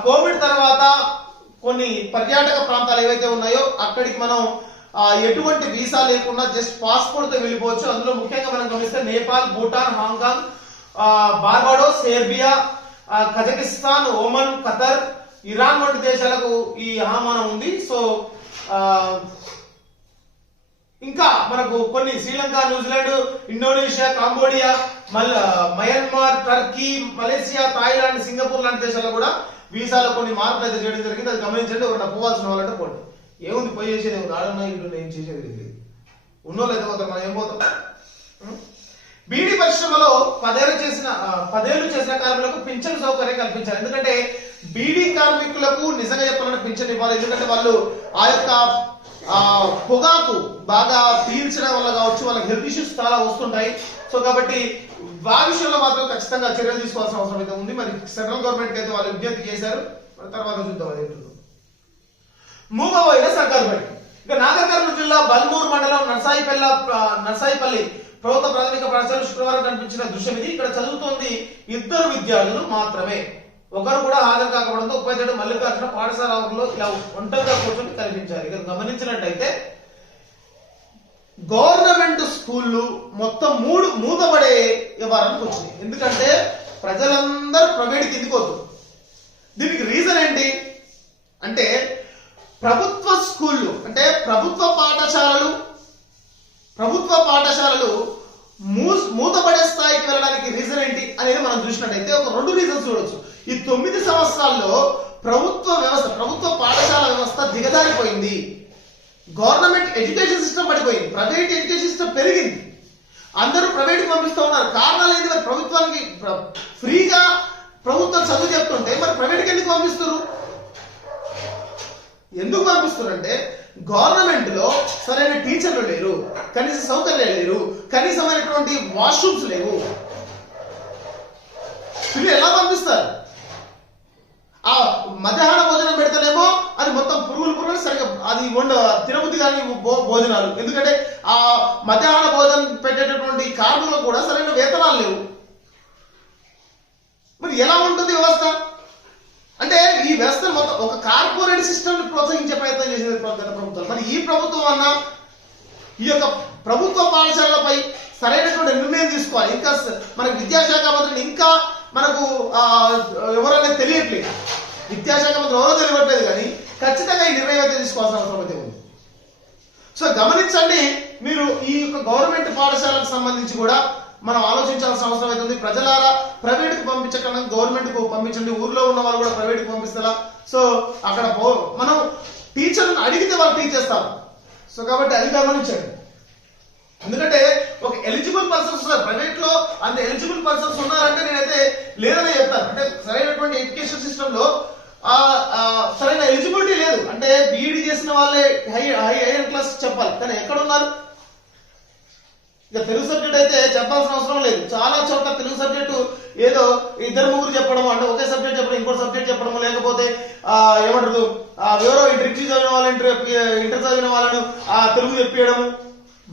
కోవిడ్ తర్వాత కొన్ని పర్యాటక ప్రాంతాలు ఏవైతే ఉన్నాయో అక్కడికి మనం ఎటువంటి వీసా లేకుండా జస్ట్ పాస్పోర్ట్ తో వెళ్ళిపోవచ్చు. అందులో ముఖ్యంగా మనం గమనిస్తే Nepal, Bhutan, Hong Kong, Barbados, Serbia, Kazakhstan, Oman, Qatar, Iran వంటి దేశాలకు ఈ ఆహ్వానం ఉంది. సో ఇంకా మనకు కొన్ని Sri Lanka, New Zealand, Indonesia, Cambodia, Myanmar, Turkey, Malaysia, Thailand, Singapore లాంటి దేశాల్లో కూడా వీసాలో కొన్ని మార్పులు అయితే చేయడం జరిగింది. అది గమనించండి. ఎవరైనా పోవాల్సిన వాళ్ళంటే పోండి, ఏముంది పోయి చేసేది ఏముంది, ఆడన్నా ఇల్లు ఏం చేసేది లేదు, ఉన్నో లేదా పోతాం, మనం ఏం పోతాం. బీడీ పరిశ్రమలో 10 ఏళ్లు చేసిన కార్మికులకు పింఛన్ సౌకర్యం కల్పించాలి. ఎందుకంటే బీడీ కార్మికులకు నిజంగా చెప్పాలంటే పింఛన్ ఇవ్వాలి. ఎందుకంటే వాళ్ళు ఆ యొక్క పొగాకు బాగా పీల్చడం వల్ల కావచ్చు, వాళ్ళకి హెల్త్ ఇష్యూస్ చాలా వస్తుంటాయి. సో కాబట్టి ఆ విషయంలో మాత్రం ఖచ్చితంగా చర్యలు తీసుకోవాల్సిన అవసరం అయితే ఉంది. మరి సెంట్రల్ గవర్నమెంట్ అయితే వాళ్ళు విజ్ఞప్తి చేశారు, తర్వాత చూద్దాం అది ఏంటో. మూగబోయిన సర్కారు బడి. ఇక నాగర్ కర్నూలు జిల్లా బల్మూరు మండలం నర్సాయిపల్లి ప్రభుత్వ ప్రాథమిక పాఠశాల శుక్రవారం కనిపించిన దృశ్యం ఇది. ఇక్కడ చదువుతోంది 2 విద్యార్థులు మాత్రమే, ఒకరు కూడా హాజరు కాకపోవడంతో ఉపాధ్యాయుడు మల్లికార్జున పాఠశాల ఆవరణలో ఇలా ఒంటరిగా కూర్చొని కనిపించారు. ఇక్కడ గమనించినట్టయితే గవర్నమెంట్ స్కూళ్ళు మొత్తం 3 మూతపడే వ్యవహారానికి వచ్చింది. ఎందుకంటే ప్రజలందరూ ప్రైవేట్ కిందికి పోతుంది. దీనికి రీజన్ ఏంటి అంటే ప్రభుత్వ స్కూళ్ళు అంటే ప్రభుత్వ పాఠశాలలు మూతపడే స్థాయికి వెళ్ళడానికి రీజన్ ఏంటి అనేది మనం చూసినట్టయితే ఒక 2 రీజన్స్ చూడొచ్చు. ఈ 9 సంవత్సరాల్లో ప్రభుత్వ పాఠశాల వ్యవస్థ దిగజారిపోయింది. గవర్నమెంట్ ఎడ్యుకేషన్ సిస్టమ్ పడిపోయింది, ప్రైవేట్ ఎడ్యుకేషన్ సిస్టమ్ పెరిగింది, అందరూ ప్రైవేట్ పంపిస్తూ ఉన్నారు. కారణాలు ఏంటి? మరి ప్రభుత్వానికి ఫ్రీగా ప్రభుత్వం చదువు చెప్తుంటే మరి ప్రైవేట్కి ఎందుకు పంపిస్తారు? ఎందుకు పంపిస్తున్నారంటే గవర్నమెంట్ లో సరైన టీచర్లు లేరు, కనీస సౌకర్యాలు లేరు, కనీసమైనటువంటి వాష్రూమ్స్ లేవు. వీళ్ళు ఎలా పంపిస్తారు? ఆ మధ్యాహ్న భోజనం పెడతానేమో అది మొత్తం పురుగులు సరిగ్గా అది తినబుద్ధి కానీ భోజనాలు. ఎందుకంటే ఆ మధ్యాహ్న భోజనం పెట్టేటటువంటి కార్మికులకు కూడా సరైన వేతనాలు లేవు. మరి ఎలా ఉంటుంది వ్యవస్థ? అంటే ఈ వ్యవస్థ మొత్తం ఒక కార్పొరేట్ సిస్టమ్ ని ప్రోత్సహించే ప్రయత్నం చేసేది గత ప్రభుత్వం. మరి ఈ ప్రభుత్వం వల్ల ఈ యొక్క ప్రభుత్వ పాఠశాలలపై సరైనటువంటి నిర్ణయం తీసుకోవాలి. ఇంకా మనకి విద్యాశాఖ మంత్రిని ఇంకా మనకు ఎవరైనా తెలియట్లేదు, విద్యాశాఖ మంత్రి ఎవరో తెలియట్లేదు, కానీ ఖచ్చితంగా ఈ నిర్ణయం అయితే తీసుకోవాల్సిన అవసరం అయితే ఉంది. సో గమనించండి, మీరు ఈ యొక్క గవర్నమెంట్ పాఠశాలకు సంబంధించి కూడా మనం ఆలోచించాల్సిన అవసరం అయితే ఉంది. ప్రజలారా ప్రైవేట్ కు పంపించకుండా గవర్నమెంట్ కు పంపించండి. ఊర్లో ఉన్న వాళ్ళు కూడా ప్రైవేట్ కు పంపిస్తారా? సో అక్కడ మనం టీచర్లను అడిగితే వాళ్ళు టీచ్ చేస్తారు. సో కాబట్టి అది గమనించండి. ఎందుకంటే ఒక ఎలిజిబుల్ పర్సన్స్ ఉన్నారు ప్రైవేట్ లో, అంత ఎలిజిబుల్ పర్సన్స్ ఉన్నారంటే నేనైతే లేదనే చెప్తాను. అంటే సరైనటువంటి ఎడ్యుకేషన్ సిస్టమ్ లో సరైన ఎలిజిబిలిటీ లేదు. అంటే బీఈడీ చేసిన వాళ్ళే హైయర్ క్లాస్ చెప్పాలి, కానీ ఎక్కడ ఉన్నారు? ఇక తెలుగు సబ్జెక్ట్ అయితే చెప్పాల్సిన అవసరం లేదు. చాలా చోట్ల తెలుగు సబ్జెక్టు ఏదో 2-3 చెప్పడం, అంటే ఒకే సబ్జెక్ట్ చెప్పడం, ఇంకోటి సబ్జెక్ట్ చెప్పడం, లేకపోతే ఏమంటారు ఎవరో డిగ్రీ చదివిన వాళ్ళు ఇంటర్ చదివిన వాళ్ళను తెలుగు చెప్పేయడము,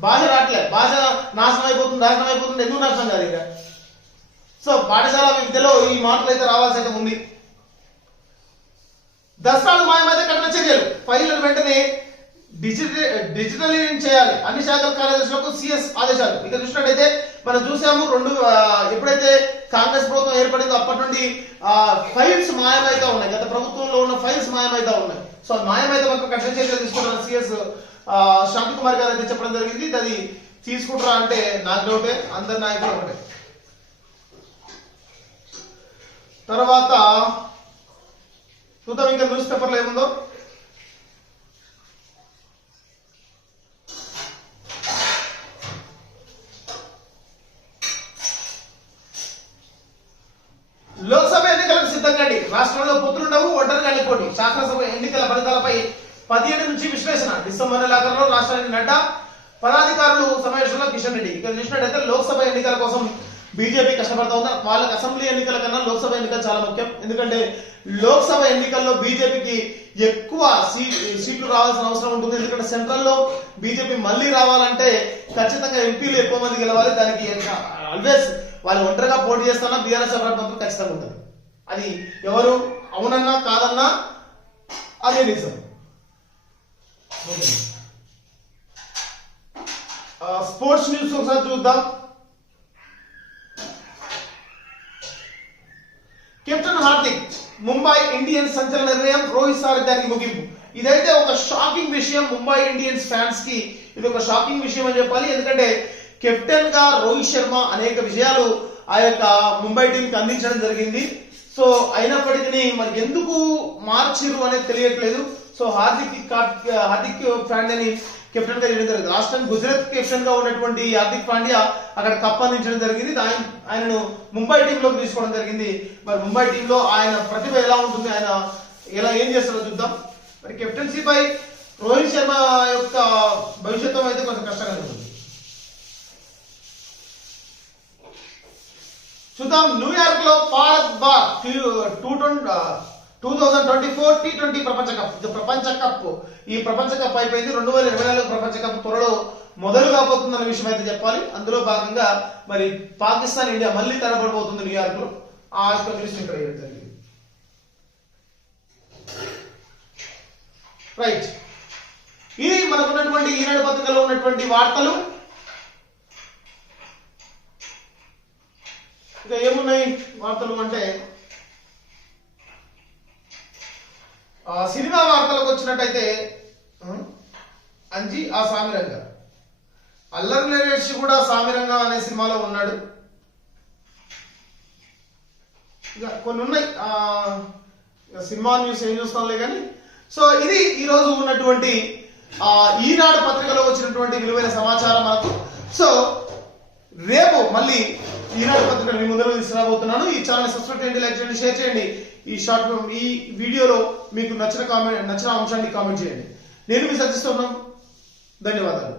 భాష రావట్లే, భాష నాశనం అయిపోతుంది ఎందుకు నాశనం కాదు ఇక. సో పాఠశాల విద్యలో ఈ మార్పులు అయితే రావాల్సి అయితే ఉంది. దసరాలు మాయమైతే కఠిన చర్యలు, ఫైళ్లను వెంటనే డిజిటలైజ్ చేయాలి, అన్ని శాఖల కార్యదర్శులకు సిఎస్ ఆదేశాలు. ఇక చూసినట్టయితే మనం చూసాము ఎప్పుడైతే కాంగ్రెస్ ప్రభుత్వం ఏర్పడిందో అప్పటి నుండి ఫైల్స్ మాయమైతే ఉన్నాయి, గత ప్రభుత్వంలో ఉన్న ఫైల్స్ మాయమైతే ఉన్నాయి. సో మాయమైతే మనకు కఠిన చర్యలు తీసుకుంటున్న సిఎస్ శాంతి కుమార్ గారు అయితే చెప్పడం జరిగింది. అది తీసుకుంటారా అంటే నాకు డౌటే, అందరి నాయకులు ఒకటే. తర్వాత చూద్దాం ఇంకా న్యూస్ పేపర్లో ఏముందో. లోక్సభ ఎన్నికలకు సిద్ధంగాండి, రాష్ట్రంలో పొత్తులుండవు, ఒంటరిగా పోటీ. శాసనసభ ఎన్నికల ఫలితాలపై 17 నుంచి విశ్లేషణ. డిసెంబర్ నెలాఖరులో రాష్ట్రానికి నడ్డా, పదాధికారులు సమావేశంలో కిషన్ రెడ్డి. ఇక్కడ చూసినట్టయితే లోక్సభ ఎన్నికల కోసం బీజేపీ కష్టపడతా ఉంది. వాళ్ళకి అసెంబ్లీ ఎన్నికల కన్నా లోక్సభ ఎన్నికలు చాలా ముఖ్యం. ఎందుకంటే లోక్సభ ఎన్నికల్లో బీజేపీకి ఎక్కువ సీట్లు రావాల్సిన అవసరం ఉంటుంది. ఎందుకంటే సెంట్రల్ లో బీజేపీ మళ్ళీ రావాలంటే ఖచ్చితంగా ఎంపీలు ఎక్కువ మంది గెలవాలి. దానికి ఆల్వేస్ వాళ్ళు ఒంటరిగా పోటీ చేస్తున్నా బీఆర్ఎస్ ప్రభుత్వం ఖచ్చితంగా ఉంటుంది. అది ఎవరు అవునన్నా కాదన్నా అదే నిజం. స్పోర్ట్స్ న్యూస్ ఒకసారి చూద్దాం. కెప్టెన్ హార్దిక్, ముంబై ఇండియన్స్ సంచలన నిర్ణయం, రోహిత్ సారథ్యానికి ముగింపు. ఇదైతే ఒక షాకింగ్ విషయం ముంబై ఇండియన్స్ ఫ్యాన్స్ కి. ఇది ఒక షాకింగ్ విషయం అని చెప్పాలి. ఎందుకంటే కెప్టెన్ గా రోహిత్ శర్మ అనేక విజయాలు ఆ యొక్క ముంబై టీం కి అందించడం జరిగింది. సో అయినప్పటికీ మరి ఎందుకు మార్చిరు అనేది తెలియట్లేదు. సో హార్దిక్ పాండ్యాని కెప్టెన్ గా చేయడం జరిగింది. లాస్ట్ టైం గుజరాత్ కెప్టెన్ గా ఉన్నటువంటి హార్దిక్ పాండ్యా అక్కడ కప్ అందించడం జరిగింది. ఆయనను ముంబై టీమ్ లోకి తీసుకోవడం జరిగింది. మరి ముంబై టీమ్ లో ఆయన ప్రతిభ ఎలా ఉంటుంది, ఆయన ఏం చేస్తారో చూద్దాం. మరి కెప్టెన్సీ పై రోహిత్ శర్మ యొక్క భవిష్యత్తు అయితే కొంచెం కష్టంగా ఉంటుంది. చూద్దాం. న్యూయార్క్ లో భారత్ బార్ 2024 T20 ప్రపంచ కప్. ఇది ప్రపంచ కప్. ఈ ప్రపంచ కప్ అయిపోయింది. 2024 ప్రపంచ కప్ త్వరలో మొదలు కాబోతుందన్న విషయం అయితే చెప్పాలి. అందులో భాగంగా మరి పాకిస్తాన్ ఇండియా మళ్ళీ తడబడిపోతుంది న్యూయార్క్ లో. ఆ యొక్క న్యూస్ ఇక్కడ జరిగింది. రైట్, ఇది మనకున్నటువంటి ఈనాడు పత్రికలో ఉన్నటువంటి వార్తలు. ఇక ఏమున్నాయి వార్తలు అంటే సినిమా వార్తలకు వచ్చినట్టయితే అంజీ ఆ సామిరంగ, అల్లరి నరేష్ కూడా సామిరంగ అనే సినిమాలో ఉన్నాడు. ఇక కొన్ని ఉన్నాయి. సినిమా న్యూస్ ఏం చూస్తాంలే కానీ. సో ఇది ఈ రోజు ఉన్నటువంటి ఈనాడు పత్రికలో వచ్చినటువంటి విలువైన సమాచారం మనకు. సో రేపు మళ్ళీ ఈనాడు పత్రికను మీ ముందర తీసుకురాబోతున్నాను. ఈ ఛానల్ సబ్స్క్రైబ్ చేయండి, లైక్ చేయండి, షేర్ చేయండి. ఈ వీడియోలో మీకు నచ్చిన అంశాన్ని కామెంట్ చేయండి. నేను మీ సజెస్ట్ ఉన్నాను. ధన్యవాదాలు.